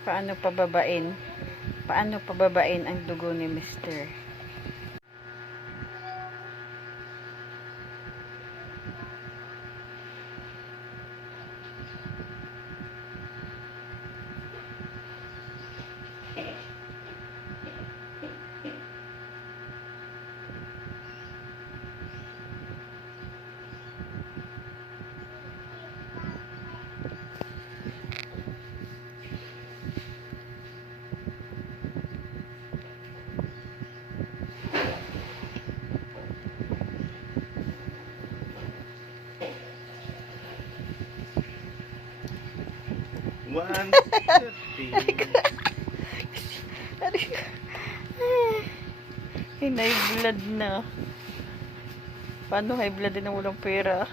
Paano pababain? Paano pababain ang dugo ni Mister? One High blood na. Paano high blood din ang walang pera?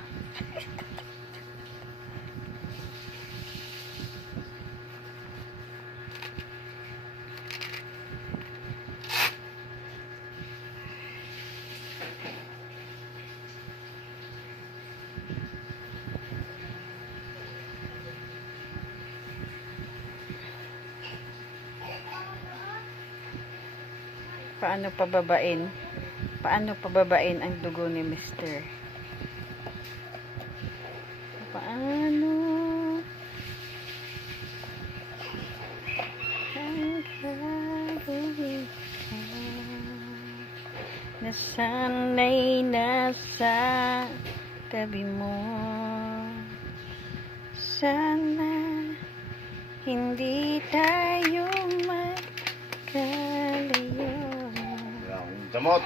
Paano pababain? Paano pababain ang dugo ni Mister? Paano? Ang gagawin ko? Nasanay nasa tabi mo. Sana hindi tayo magkalayo. Damot.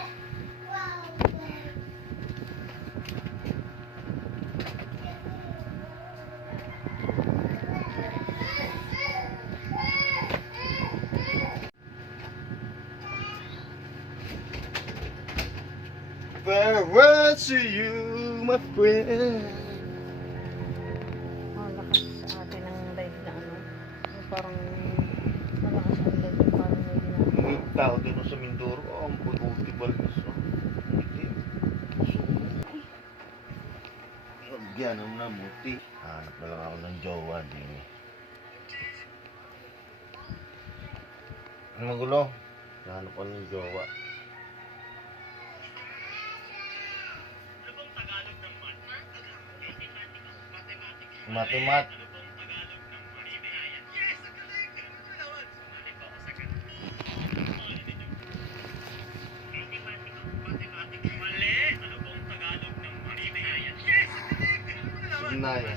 Farewell to you, my friend. Malakas sa atin ang live na ano. Parang malakas ang live. Parang may ginagawa. May tao din sa Mindoro. Ang puti balbas. Hindi. Sagyan mo na muti. Hanap na lang ako ng jowa din. Ano magulo? Hanap ko ng jowa. Matemat. Sinaya.